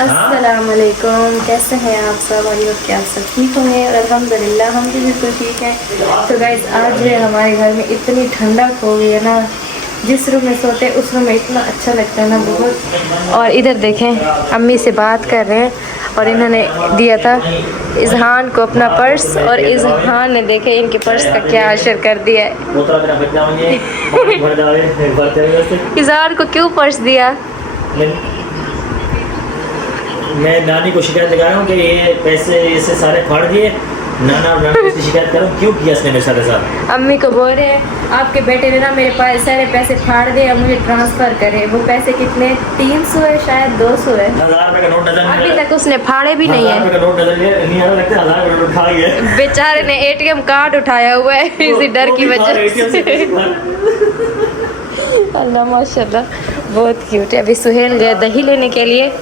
अस्सलामुअलैकुम, कैसे हैं आप सब? और ये क्या आप सब ठीक होंगे? और अल्हम्दुलिल्लाह हम भी बिल्कुल ठीक हैं। तो गाइस आज जो है हमारे घर में इतनी ठंडक हो गई है ना, जिस रूम में सोते हैं उस रूम में इतना अच्छा लगता है ना बहुत। और इधर देखें अम्मी से बात कर रहे हैं और इन्होंने दिया था इजहान को अपना पर्स, और इजहान ने देखे इनके पर्स का क्या असर कर दिया है। इजहान को क्यों पर्स दिया? मैं नानी को शिकायत लगा रहा हूँ कि ये पैसे इससे सारे फाड़ दिए। नाना और नानी की शिकायत कर रहा हूँ, क्यों किया इसने मेरे साथ? अम्मी को बोल रहे हैं आपके बेटे ने ना मेरे पास सारे पैसे फाड़ दिए, अब मुझे ट्रांसफ़र करे। वो पैसे कितने? 300 है शायद, 200 है। 1000 रुपए का नोट नजर नहीं अभी तक उसने फाड़े भी नहीं है। 1000 रुपए का नोट नजर नहीं आ रहा, लगता है 1000 रुपए उठा गया। बेचारे ने ATM कार्ड उठाया हुआ है इसी डर की वजह से। अल्लाह माशाल्लाह बहुत क्यूट है। अभी सुहेल गया दही लेने के लिए,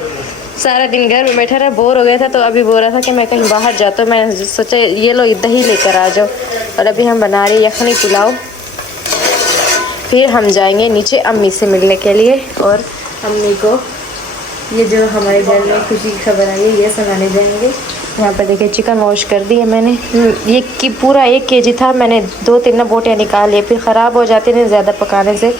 सारा दिन घर में बैठा रहा, बोर हो गया था, तो अभी बोल रहा था कि मैं कहीं बाहर जाता हूँ। मैं सोचा ये लो दही लेकर आ जाओ। और अभी हम बना रहे यखनी पुलाव, फिर हम जाएंगे नीचे अम्मी से मिलने के लिए। और अम्मी को ये जो हमारे घर में खुशी की खबर आई है ये सुनाने जाएंगे। यहाँ पर देखिए चिकन वॉश कर दी है मैंने। ये कि पूरा 1 kg था, मैंने 2-3 ना बोटियाँ निकाल लिए, फिर ख़राब हो जाती नहीं ज़्यादा पकाने से,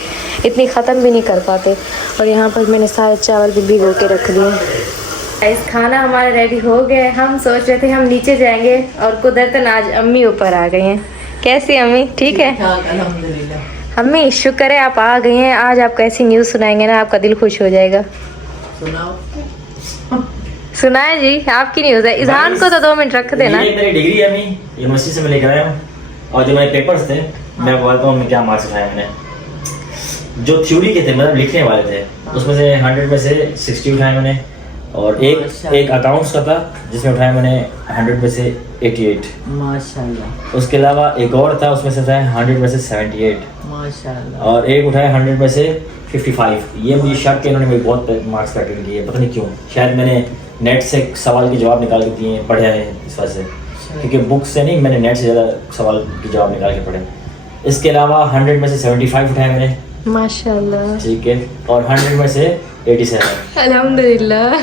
इतनी ख़त्म भी नहीं कर पाते। और यहाँ पर मैंने सारे चावल भी भिगो के रख दिए। इस खाना हमारा रेडी हो गया। हम सोच रहे थे हम नीचे जाएंगे और कुदरतन आज अम्मी ऊपर आ गई हैं। कैसी अम्मी? ठीक है अल्हम्दुलिल्लाह। अम्मी शुक्र है आप आ गई हैं। आज आप कैसी न्यूज़ सुनाएंगे ना, आपका दिल खुश हो जाएगा। सुनाओ। सुनाए जी, आपकी न्यूज़ है। इजहान को तो 2 मिनट रख देना। ये मेरी डिग्री है अम्मी, यूनिवर्सिटी से मैं लेकर आया हूँ। और जो मेरे पेपर्स थे मैं बोलता हूँ क्या मार्क्स उठाए मैंने। जो थ्योरी के थे मतलब लिखने वाले थे, उसमें से 100 में से 60 उठाए मैंने। और एक अकाउंट्स का था जिसमें उठाया मैंने 100 में से 88 माशाल्लाह। उसके अलावा एक और था, उसमें से था 100 में से 78 माशाल्लाह। और एक उठाया 100 में से 55। ये मुझे शक के इन्होंने मेरे बहुत मार्क्स पैटर्न किए, पता नहीं क्यों। शायद मैंने नेट से सवाल के जवाब निकाल के दिए, पढ़े हैं इस वजह से, क्योंकि बुक से नहीं, मैंने नेट से ज़्यादा सवाल के जवाब निकाल के पढ़े। इसके अलावा 100 में से 75 उठाए मैंने, माशाल्लाह, ठीक है। और 100 में से 87। अल्हम्दुलिल्लाह।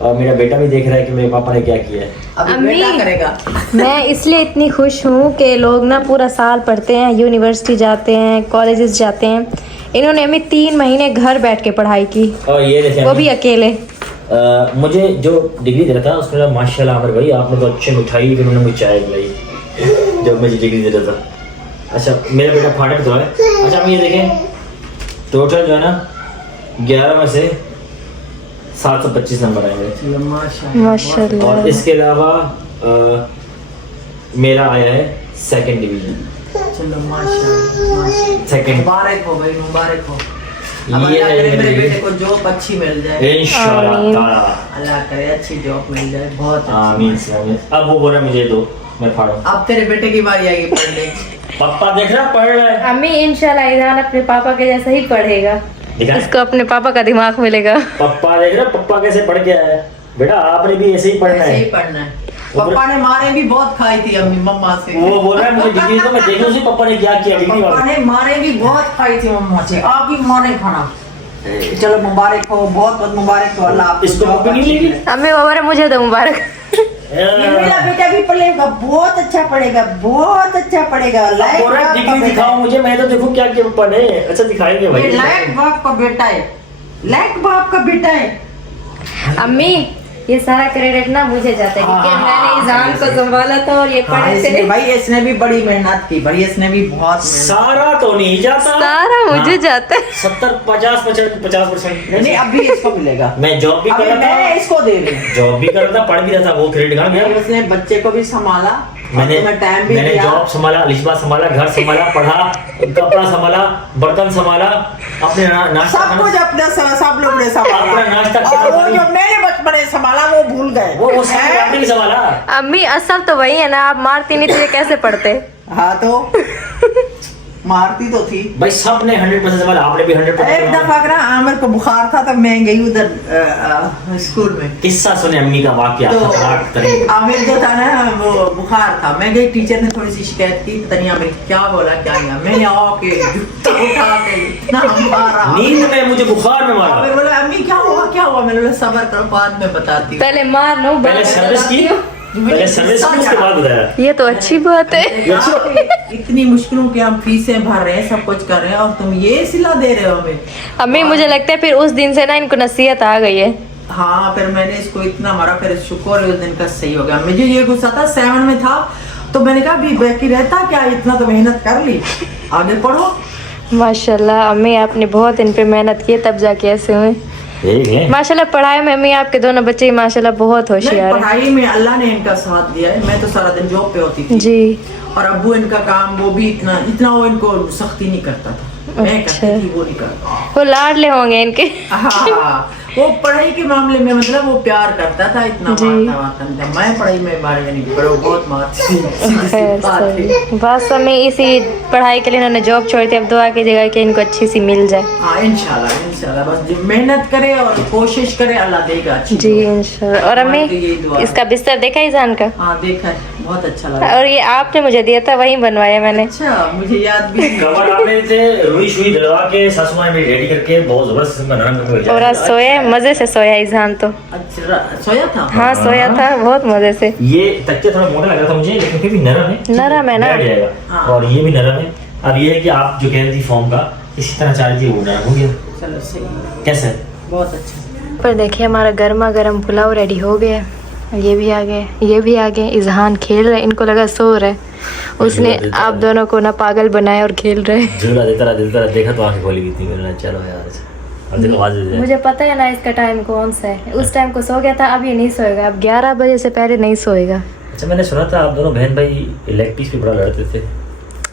और मेरा बेटा भी देख रहा है कि मेरे पापा ने क्या किया है। अभी बेटा करेगा। मैं इसलिए इतनी खुश हूँ कि लोग ना पूरा साल पढ़ते हैं, यूनिवर्सिटी जाते हैं, कॉलेजेस जाते हैं। इन्होंने हमें 3 महीने घर बैठ के पढ़ाई की, और ये देखें, वो भी अकेले। मुझे जो डिग्री दे रहा था उसमें माशाल्लाह अमर भाई आपने तो अच्छी मिठाई, फिर उन्होंने मुझे चाय पिलाई जब मुझे डिग्री दे रहा था। अच्छा मेरा बेटा फाटक तो है। अच्छा हम ये देखें टोटल जो है ना 11 में से 725 नंबर आएंगे माशाल्लाह। और इसके अलावा मेरा आया है 2nd डिवीजन। चलो माशाल्लाह। सेकंड मुबारक हो भाई, मुबारक हो। ये अल्लाह करे मेरे है बेटे को जॉब अच्छी मिल जाए, इंशाल्लाह ताला। अल्लाह करे अच्छी जॉब मिल जाए, बहुत अच्छी। आमीन से आमीन। अब वो बोल रहा मुझे दो, मैं फाड़ूं। अब तेरे बेटे की बारी आएगी पढ़ने की। पापा देख रहा पढ़ रहा है। अम्मी इंशाल्लाह इजहान अपने पापा के जैसा ही पढ़ेगा, दिखा इसको अपने पापा का दिमाग मिलेगा। पापा देख रहा पप्पा कैसे पढ़ के आया है। बेटा आपने भी ऐसे ही पढ़ना ऐसे ही है। पढ़ना है। पापा ने मारे भी बहुत खाई थी अम्मी मम्मा से। वो बोल रहा है मुझे डिग्री दो, मैं देखूं उसी पापा ने क्या किया डिग्री पापा वाला। ने मारे भी बहुत खाई थी मम्मा से, आप भी मारे खाना। चलो मुबारक हो, बहुत बहुत मुबारक हो। अल्लाह आपको इसको जॉब नहीं अच्छी लेगी? मिले। अम्मी वो मुझे तो मुबारक। ये मेरा बेटा भी पढ़ेगा, बहुत अच्छा पढ़ेगा, बहुत अच्छा पढ़ेगा। लायक बोल रहा है बाप का डिग्री बेटा दिखाओ मुझे, मैं तो देखूं क्या क्या पढ़े। अच्छा दिखाएंगे है। भाई। ये लायक बाप का बेटा है, लायक बाप का बेटा है। अम्मी ये सारा क्रेडिट ना मुझे जाता है क्योंकि मैंने इजहान को संभाला था और ये हाँ, पढ़े इसने थे। भाई इसने भी बड़ी मेहनत की भाई, इसने भी बहुत मेहनत सारा तो नहीं जाता, सारा मुझे जाता है। 70-50% नहीं, अभी इसको मिलेगा। मैं जॉब भी कर अभी रहा मैं था, इसको दे रही हूँ। जॉब भी कर रहा था, पढ़ भी रहा था। वो क्रेडिट कहाँ गया? उसने बच्चे को भी संभाला, मैंने टाइम भी मैंने दिया। जॉब संभाला, लिशबा संभाला, घर संभाला, पढ़ा, कपड़ा संभाला, बर्तन संभाला, अपने नाश्ता सब कुछ अपने सब लोग ने अपना संभाला। नाश्ता और वो खाना- जो मैंने बचपन में संभाला वो भूल गए। वो सब आपने नहीं संभाला। अम्मी असल तो वही है ना, आप मारती नहीं तो ये कैसे पढ़ते? हाँ तो मारती तो थी। भाई सबने 100% संभाला, आपने भी 100% एक दफा ना आमिर को बुखार था तब मैं गई उधर स्कूल में। किस्सा सुने अम्मी का वाकया तो खतरनाक तरीन। आमिर जो था ना वो बुखार था, मैं गई, टीचर ने थोड़ी सी शिकायत की, पता नहीं आमिर क्या बोला क्या नहीं, मैंने आके जूता उठा के इतना मारा। नींद में मुझे बुखार में मारा। आमिर बोला अम्मी क्या हुआ, मैंने बोला सब्र करो बाद में बताती हूँ। पहले मार लो, पहले सर्विस की, पहले सर्विस की, उसके बाद बताया। ये तो अच्छी बात है। इतनी मुश्किलों के हम फीसें भर रहे हैं, सब कुछ कर रहे हैं, और तुम ये सिला दे रहे हो हमें। अम्मी मुझे लगता है फिर उस दिन से ना इनको नसीहत आ गई है। हाँ, फिर मैंने इसको इतना मारा, फिर शुक्र है उस दिन का सही हो गया। मुझे ये गुस्सा था, 7 में था तो मैंने कहा अभी बाकी रहता क्या, इतना तो मेहनत कर ली, आगे पढ़ो। माशाल्लाह अम्मी आपने बहुत इन पे मेहनत की तब जाके ऐसे हुए। ठीक है। माशाल्लाह पढ़ाई में अम्मी आपके दोनों बच्चे माशाल्लाह बहुत नहीं, होशियार हैं। पढ़ाई में अल्लाह ने इनका साथ दिया है। मैं तो सारा दिन जॉब पे होती थी जी। और अब्बू इनका काम वो भी इतना वो इनको सख्ती नहीं करता था, मैं अच्छा। करती थी, वो नहीं करता। वो लाडले होंगे इनके। हाँ, वो पढ़ाई के मामले में मतलब वो प्यार करता था, इतना जी। मारता नहीं था। मैं पढ़ाई में बारे नहीं, पर वो बहुत मारती थी, सीधी सी खैर बात सही। है। बस अम्मी इसी पढ़ाई के लिए इन्होंने जॉब छोड़ी थी, अब दुआ कीजिएगा कि इनको अच्छी सी मिल जाए। हाँ इंशाल्लाह बस जो मेहनत करे और कोशिश करे अल्लाह देगा अच्छी। जी इंशाल्लाह। और अम्मी भगवान की यही दुआ है। इसका बिस्तर देखा ईजान का? हाँ देखा है, बहुत अच्छा लगा। और ये आपने मुझे दिया था, वही बनवाया मैंने। अच्छा, मुझे याद भी नहीं। कवर आपने से रुई शुई दिलवा के सासू माँ ने रेडी करके बहुत जबरदस्त बना के और आज सोया, मजे से सोया ईजान तो। अच्छा, सोया था। हाँ सोया था बहुत मजे से। ये तकिया थोड़ा मोटा लग रहा था मुझे, लेकिन फिर भी नरम है। नरम है ना? बैठ जाएगा। हाँ। और ये भी नरम है। अब ये है कि आप जो कह रही थी फॉर्म का, इसी तरह चाह रही थी वो नरम हो गया। चलो सही है, कैसे? बहुत अच्छा। पर देखिए हमारा गर्मा गर्म पुलाव रेडी हो गया। ये भी आ गए, ये भी आ गए। इजहान खेल रहे, इनको लगा सो रहे, उसने आप दोनों को ना पागल बनाया और खेल रहे। झूला देता रहा, देखा तो आंखें खोली गई थी। मैंने कहा, चलो यार, अब देखो आवाज दे दे। मुझे पता है ना इसका टाइम कौन सा है। उस टाइम को सो गया था, अब ये नहीं सोएगा, अब 11 बजे से पहले नहीं सोएगा। अच्छा, मैंने सुना था आप दोनों बहन भाई लेग पीस पे बड़ा लड़ते थे।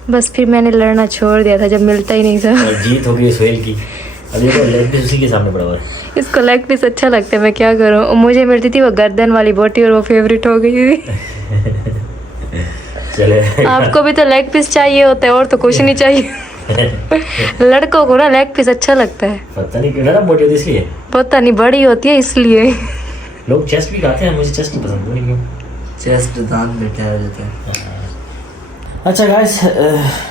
बस फिर मैंने लड़ना छोड़ दिया था जब मिलता ही नहीं था। और जीत हो गई सोहेल की। अब ये तो लेग पीस उसी के सामने पड़ा हुआ है। इसको लेग पीस अच्छा लगता है, मैं क्या करूँ। मुझे मिलती थी वो गर्दन वाली बोटी और वो फेवरेट हो गई थी। चले। आपको भी तो लेग पीस चाहिए होता है, और तो कुछ नहीं चाहिए। लड़कों को ना लेग पीस अच्छा लगता है, पता नहीं क्यों, नरम मोटी होती है इसलिए। पता नहीं बड़ी होती है इसलिए। लोग चेस्ट भी खाते हैं, मुझे चेस्ट नहीं पसंद, नहीं क्यों। चेस्ट दांत बैठा हो जाता है। अच्छा गाइस,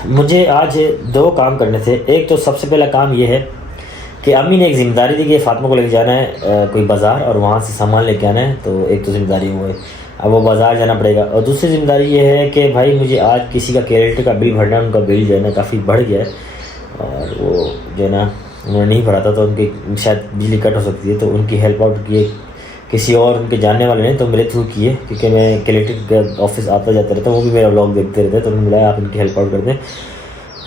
मुझे आज 2 काम करने थे। एक तो सबसे पहला काम ये है कि अम्मी ने एक जिम्मेदारी दी कि फातिमा को लेके जाना है कोई बाज़ार और वहाँ से सामान लेके आना है। तो एक तो जिम्मेदारी वो है, अब वो बाज़ार जाना पड़ेगा। और दूसरी जिम्मेदारी ये है कि भाई मुझे आज किसी का क्रेडिट का बिल भरना है। उनका बिल जो है ना काफ़ी बढ़ गया है, और वो जो है ना उन्होंने नहीं भरा था, तो उनकी शायद बिजली कट हो सकती है। तो उनकी हेल्प आउट किए किसी और उनके जानने वाले ने, तो मेरे थ्रू किए, क्योंकि मैं कलेक्टर ऑफिस आता जाता रहता, वो भी मेरा व्लॉग देखते रहते। तो उन्होंने बोला आप उनकी हेल्प आउट कर दें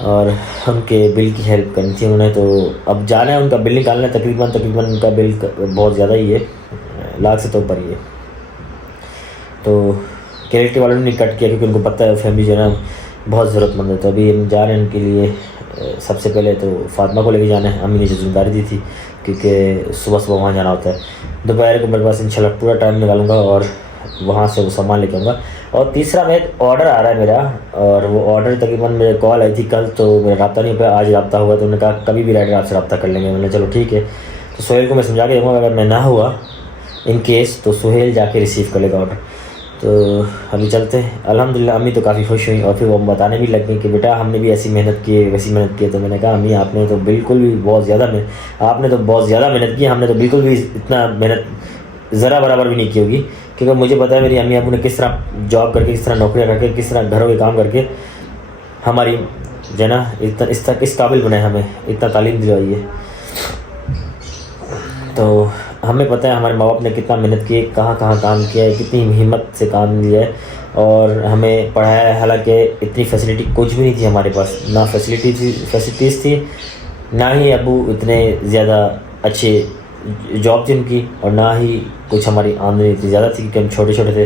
और उनके बिल की हेल्प करनी थी उन्हें। तो अब जाना है, उनका बिल निकालना है। तकरीबन उनका बिल बहुत ज़्यादा ही है, लाख से तो ऊपर ही है। तो कलेक्टर वालों ने कट किया, क्योंकि उनको पता है फैमिली जो है ना बहुत ज़रूरतमंद है। तो अभी हम जा रहे हैं उनके लिए। सबसे पहले तो फातिमा को लेके जाना है, अम्मी ने जो जिम्मेदारी दी थी, क्योंकि सुबह वहाँ जाना होता है। दोपहर को मेरे पास इंशाल्लाह पूरा टाइम निकालूंगा और वहाँ से वो सामान लेके आऊँगा। और तीसरा में एक ऑर्डर आ रहा है मेरा, और वो ऑर्डर तकरीबन मेरे कॉल आई थी कल, तो मेरा रब्ता नहीं हो पाया। आज रब्ता हुआ, तो उन्होंने कहा कभी भी राइडर आपसे रब्ता कर लेंगे। मैंने चलो ठीक है। तो सोहेल को मैं समझा के दूँगा, अगर मैं ना हुआ इन केस तो सोहेल जाके रिसीव कर लेगा ऑर्डर। तो अभी चलते हैं। अल्हम्दुलिल्लाह अम्मी तो काफ़ी खुश हुई, और फिर वो बताने भी लग गई कि बेटा हमने भी ऐसी मेहनत की है, वैसी मेहनत की है। तो मैंने कहा अम्मी आपने तो बिल्कुल भी बहुत ज़्यादा मेहनत की, हमने तो बिल्कुल भी इतना मेहनत ज़रा बराबर भी नहीं की होगी। क्योंकि मुझे पता है मेरी अम्मी अबू ने किस तरह जॉब करके, किस तरह नौकरियाँ करके, किस तरह घरों के काम करके हमारी जो है ना इस काबिल बनाए, हमें इतना तालीम दिलवाई है। तो हमें पता है हमारे माँ बाप ने कितना मेहनत की है, कहाँ कहाँ काम किया है, कितनी हिम्मत से काम लिया है, और हमें पढ़ाया है। हालांकि इतनी फैसिलिटी कुछ भी नहीं थी हमारे पास, ना फैसिलिटीज़ थी, ना ही अबू इतने ज़्यादा अच्छे जॉब थी उनकी, और ना ही कुछ हमारी आमदनी इतनी ज़्यादा थी, क्योंकि हम छोटे छोटे थे।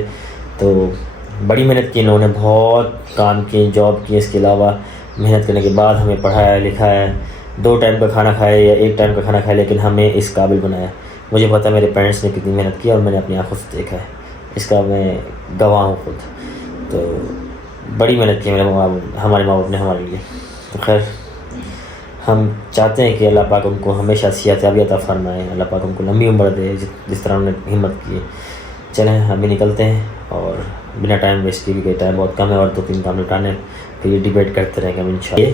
तो बड़ी मेहनत की इन्होंने, बहुत काम किए, जॉब किए। इसके अलावा मेहनत करने के बाद हमें पढ़ाया लिखाया, 2 टाइम का खाना खाया या 1 टाइम का खाना खाया, लेकिन हमें इस काबिल बनाया। मुझे पता है मेरे पेरेंट्स ने कितनी मेहनत की, और मैंने अपनी आंखों से देखा है, इसका मैं गवाह हूँ खुद। तो बड़ी मेहनत की हमारे माँ बाप ने हमारे लिए। तो खैर हम चाहते हैं कि अल्लाह पाक उनको हमेशा सेहत अता फरमाए, अल्लाह पाक उनको लंबी उम्र दे जिस तरह उन्होंने हिम्मत की। चलें अभी निकलते हैं और बिना टाइम वेस्ट किए, भी टाइम बहुत कम है और 2-3 काम निपटाने, फिर डिबेट करते रहेंगे हम इंशाल्लाह,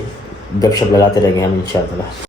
गपशप लगाते रहेंगे हम इंशाल्लाह।